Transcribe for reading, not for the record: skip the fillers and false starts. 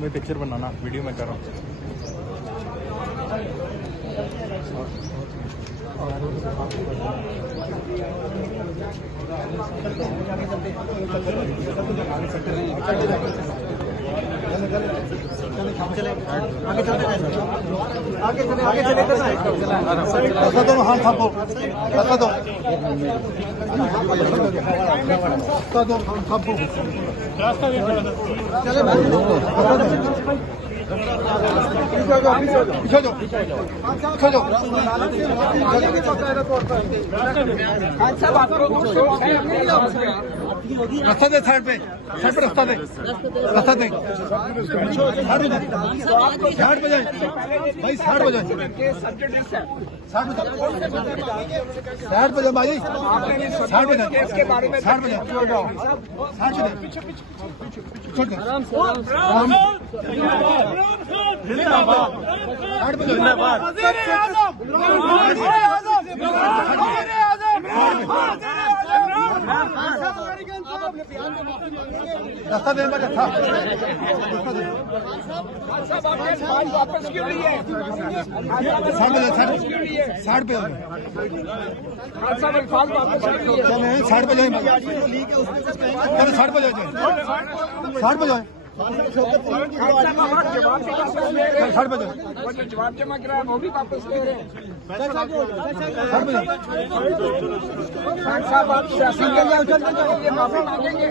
तुम्हें पिक्चर बनाना, वीडियो में कर रहा हूँ। रखा दो, हाथ थापो, रखा दो, हाथ थापो। रास्ता दे, साइड पे रास्ता दे, रास्ता दे। साठ बजाए भाई, 60 बजाए, 60 बजाए भाई, 60 बजाए, 60 बजाए, 60 बजाए। रास्ता दे, वापस क्यों नहीं है? 60 पे 60 पे 60 पे जाए, 60 पे जाए, 60 पे जाए, 60 पे जाए, जवाब जमा करा वो भी वापस ले रहे हैं। 60 पे जाए। साहब आप माफी मांगेंगे।